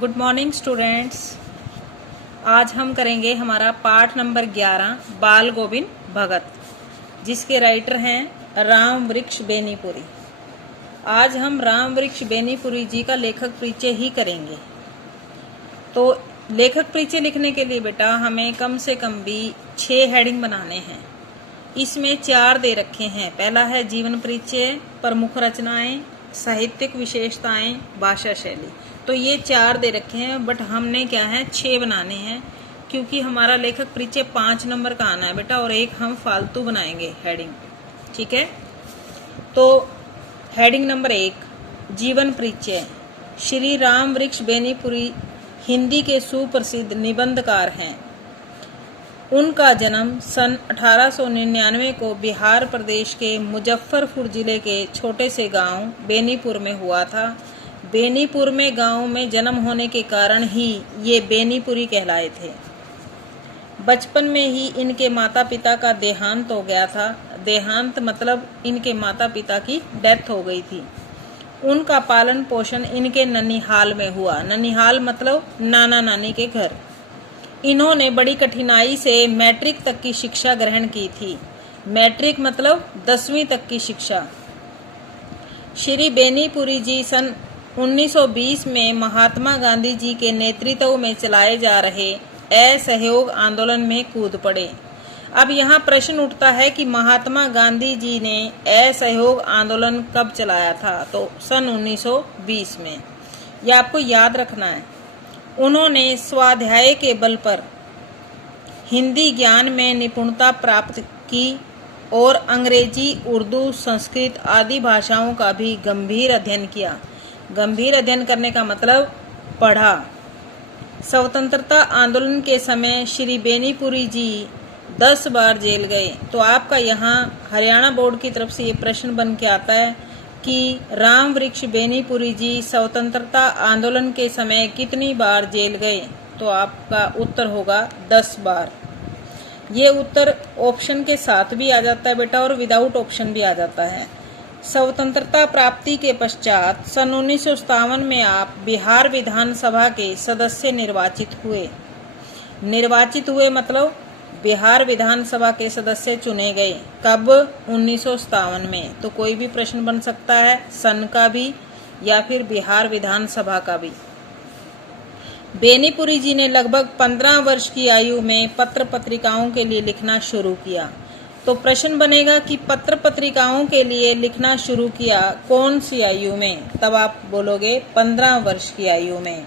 Good morning students. आज हम करेंगे हमारा पाठ नंबर 11 बाल गोविंद भगत, जिसके राइटर हैं राम वृक्ष बेनीपुरी। आज हम राम वृक्ष बेनीपुरी जी का लेखक परिचय ही करेंगे। तो लेखक परिचय लिखने के लिए बेटा हमें कम से कम भी 6 हेडिंग बनाने हैं। इसमें 4 दे रखे हैं। पहला है जीवन परिचय, प्रमुख रचनाएं, साहित्यिक विशेषताएं, भाषा शैली। तो ये 4 दे रखे हैं, बट हमने क्या है 6 बनाने हैं, क्योंकि हमारा लेखक परिचय 5 नंबर का आना है बेटा, और एक हम फालतू बनाएंगे हेडिंग। ठीक है, तो हेडिंग नंबर 1 जीवन परिचय। श्री राम वृक्ष बेनीपुरी हिंदी के सुप्रसिद्ध निबंधकार हैं। उनका जन्म सन 1899 को बिहार प्रदेश के मुजफ्फरपुर जिले के छोटे से गांव बेनीपुर में हुआ था। बेनीपुर में गांव में जन्म होने के कारण ही ये बेनीपुरी कहलाए थे। बचपन में ही इनके माता पिता का देहांत हो गया था। देहांत मतलब इनके माता पिता की डेथ हो गई थी। उनका पालन पोषण इनके ननिहाल में हुआ। ननिहाल मतलब नाना नानी के घर। इन्होंने बड़ी कठिनाई से मैट्रिक तक की शिक्षा ग्रहण की थी। मैट्रिक मतलब 10वीं तक की शिक्षा। श्री बेनीपुरी जी सन 1920 में महात्मा गांधी जी के नेतृत्व में चलाए जा रहे असहयोग आंदोलन में कूद पड़े। अब यहाँ प्रश्न उठता है कि महात्मा गांधी जी ने असहयोग आंदोलन कब चलाया था? तो सन 1920 में। यह आपको याद रखना है। उन्होंने स्वाध्याय के बल पर हिंदी ज्ञान में निपुणता प्राप्त की और अंग्रेजी, उर्दू, संस्कृत आदि भाषाओं का भी गंभीर अध्ययन किया। गंभीर अध्ययन करने का मतलब पढ़ा। स्वतंत्रता आंदोलन के समय श्री बेनीपुरी जी 10 बार जेल गए। तो आपका यहाँ हरियाणा बोर्ड की तरफ से ये प्रश्न बन के आता है कि राम वृक्ष बेनीपुरी जी स्वतंत्रता आंदोलन के समय कितनी बार जेल गए? तो आपका उत्तर होगा 10 बार। ये उत्तर ऑप्शन के साथ भी आ जाता है बेटा, और विदाउट ऑप्शन भी आ जाता है। स्वतंत्रता प्राप्ति के पश्चात सन 1957 में आप बिहार विधानसभा के सदस्य निर्वाचित हुए। निर्वाचित हुए मतलब बिहार विधानसभा के सदस्य चुने गए। कब? 1957 में। तो कोई भी प्रश्न बन सकता है, सन का भी या फिर बिहार विधानसभा का भी। बेनीपुरी जी ने लगभग 15 वर्ष की आयु में पत्र पत्रिकाओं के लिए लिखना शुरू किया। तो प्रश्न बनेगा कि पत्र पत्रिकाओं के लिए लिखना शुरू किया कौन सी आयु में? तब आप बोलोगे 15 वर्ष की आयु में।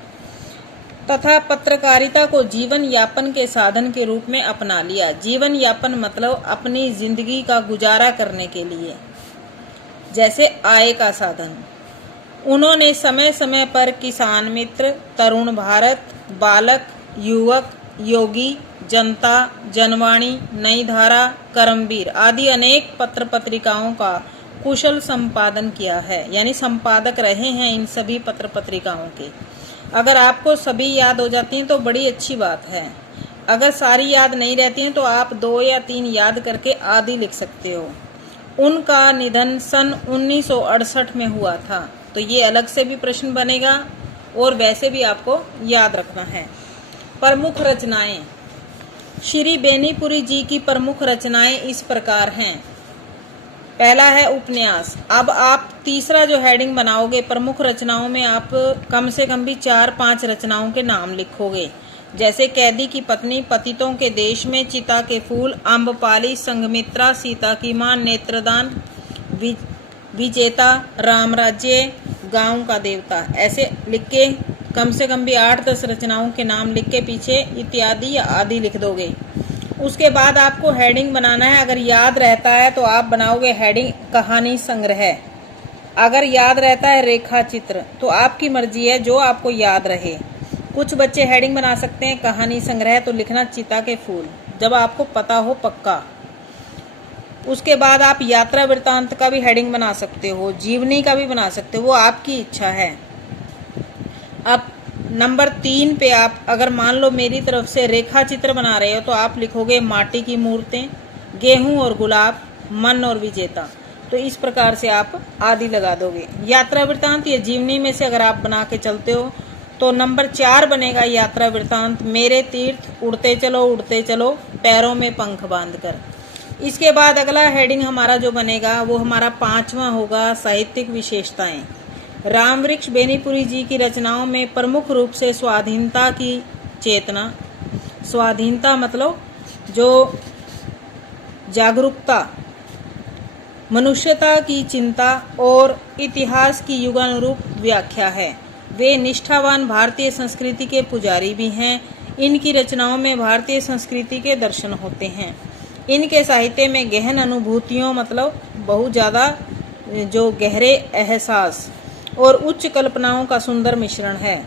तथा पत्रकारिता को जीवन यापन के साधन के रूप में अपना लिया। जीवन यापन मतलब अपनी जिंदगी का गुजारा करने के लिए, जैसे आय का साधन। उन्होंने समय समय पर किसान मित्र, तरुण भारत, बालक, युवक, योगी, जनता, जनवाणी, नई धारा, कर्मवीर आदि अनेक पत्र पत्रिकाओं का कुशल संपादन किया है, यानी संपादक रहे हैं इन सभी पत्र पत्रिकाओं के। अगर आपको सभी याद हो जाती हैं तो बड़ी अच्छी बात है। अगर सारी याद नहीं रहती हैं तो आप 2 या 3 याद करके आदि लिख सकते हो। उनका निधन सन 1968 में हुआ था। तो ये अलग से भी प्रश्न बनेगा और वैसे भी आपको याद रखना है। प्रमुख रचनाएं। श्री बेनीपुरी जी की प्रमुख रचनाएं इस प्रकार हैं। पहला है उपन्यास। अब आप तीसरा जो हेडिंग बनाओगे प्रमुख रचनाओं में, आप कम से कम भी 4-5 रचनाओं के नाम लिखोगे, जैसे कैदी की पत्नी, पतितों के देश में, चिता के फूल, अम्बपाली, संघमित्रा, सीता की मां, नेत्रदान, विजेता, राम राज्य, गांव का देवता। ऐसे लिख के कम से कम भी 8-10 रचनाओं के नाम लिख के पीछे इत्यादि या आदि लिख दोगे। उसके बाद आपको हेडिंग बनाना है। अगर याद रहता है तो आप बनाओगे हेडिंग कहानी संग्रह। अगर याद रहता है रेखा चित्र, तो आपकी मर्जी है जो आपको याद रहे। कुछ बच्चे हेडिंग बना सकते हैं कहानी संग्रह, तो लिखना चिता के फूल, जब आपको पता हो पक्का। उसके बाद आप यात्रा वृत्तांत का भी हेडिंग बना सकते हो, जीवनी का भी बना सकते हो, वो आपकी इच्छा है। अब नंबर 3 पे आप अगर मान लो मेरी तरफ से रेखा चित्र बना रहे हो तो आप लिखोगे माटी की मूर्तें, गेहूं और गुलाब, मन और विजेता। तो इस प्रकार से आप आदि लगा दोगे। यात्रा वृत्तांत या जीवनी में से अगर आप बना के चलते हो तो नंबर 4 बनेगा यात्रा वृतांत, मेरे तीर्थ उड़ते चलो पैरों में पंख बांधकर। इसके बाद अगला हेडिंग हमारा जो बनेगा वो हमारा 5वां होगा साहित्यिक विशेषताएं। रामवृक्ष बेनीपुरी जी की रचनाओं में प्रमुख रूप से स्वाधीनता की चेतना, स्वाधीनता मतलब जो जागरूकता, मनुष्यता की चिंता और इतिहास की युगानुरूप व्याख्या है। वे निष्ठावान भारतीय संस्कृति के पुजारी भी हैं। इनकी रचनाओं में भारतीय संस्कृति के दर्शन होते हैं। इनके साहित्य में गहन अनुभूतियों मतलब बहुत ज़्यादा जो गहरे एहसास और उच्च कल्पनाओं का सुंदर मिश्रण है।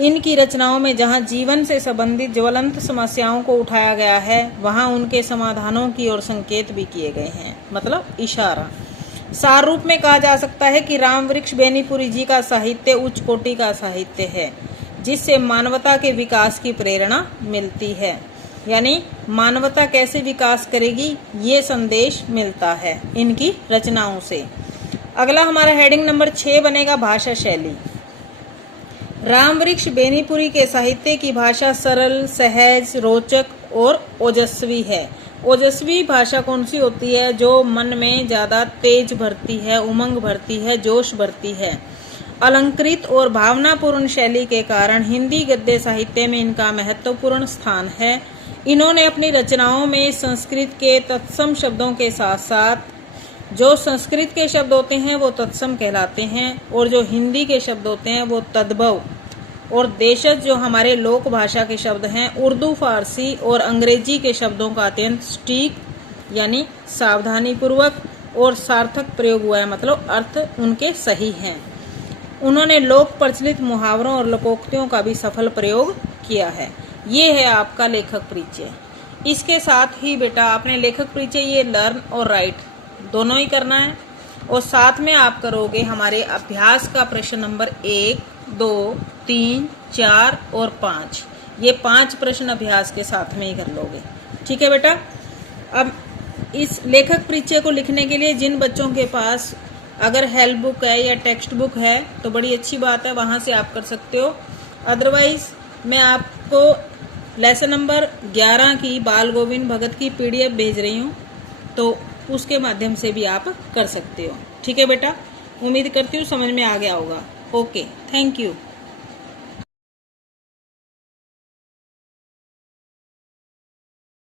इनकी रचनाओं में जहां जीवन से संबंधित ज्वलंत समस्याओं को उठाया गया है, वहां उनके समाधानों की ओर संकेत भी किए गए हैं, मतलब इशारा। सार रूप में कहा जा सकता है कि रामवृक्ष बेनीपुरी जी का साहित्य उच्च कोटि का साहित्य है, जिससे मानवता के विकास की प्रेरणा मिलती है। यानी मानवता कैसे विकास करेगी, ये संदेश मिलता है इनकी रचनाओं से। अगला हमारा हेडिंग नंबर 6 बनेगा भाषा शैली। रामवृक्ष बेनीपुरी के साहित्य की भाषा सरल, सहज, रोचक और ओजस्वी है। ओजस्वी भाषा कौन सी होती है? जो मन में ज्यादा तेज भरती है, उमंग भरती है, जोश भरती है। अलंकृत और भावनापूर्ण शैली के कारण हिंदी गद्य साहित्य में इनका महत्वपूर्ण स्थान है। इन्होंने अपनी रचनाओं में संस्कृत के तत्सम शब्दों के साथ साथ जो संस्कृत के शब्द होते हैं वो तत्सम कहलाते हैं और जो हिंदी के शब्द होते हैं वो तद्भव और देशज जो हमारे लोक भाषा के शब्द हैं उर्दू, फारसी और अंग्रेजी के शब्दों का अत्यंत सटीक यानी सावधानी पूर्वक और सार्थक प्रयोग हुआ है, मतलब अर्थ उनके सही हैं। उन्होंने लोक प्रचलित मुहावरों और लोकोक्तियों का भी सफल प्रयोग किया है। ये है आपका लेखक परिचय। इसके साथ ही बेटा आपने लेखक परिचय ये लर्न और राइट दोनों ही करना है और साथ में आप करोगे हमारे अभ्यास का प्रश्न नंबर 1, 2, 3, 4 और 5। ये 5 प्रश्न अभ्यास के साथ में ही कर लोगे। ठीक है बेटा। अब इस लेखक परिचय को लिखने के लिए जिन बच्चों के पास अगर हेल्प बुक है या टेक्स्ट बुक है तो बड़ी अच्छी बात है, वहाँ से आप कर सकते हो। अदरवाइज मैं आपको लेसन नंबर 11 की बाल गोविंद भगत की PDF भेज रही हूँ, तो उसके माध्यम से भी आप कर सकते हो। ठीक है बेटा, उम्मीद करती हूँ समझ में आ गया होगा। Okay, thank you.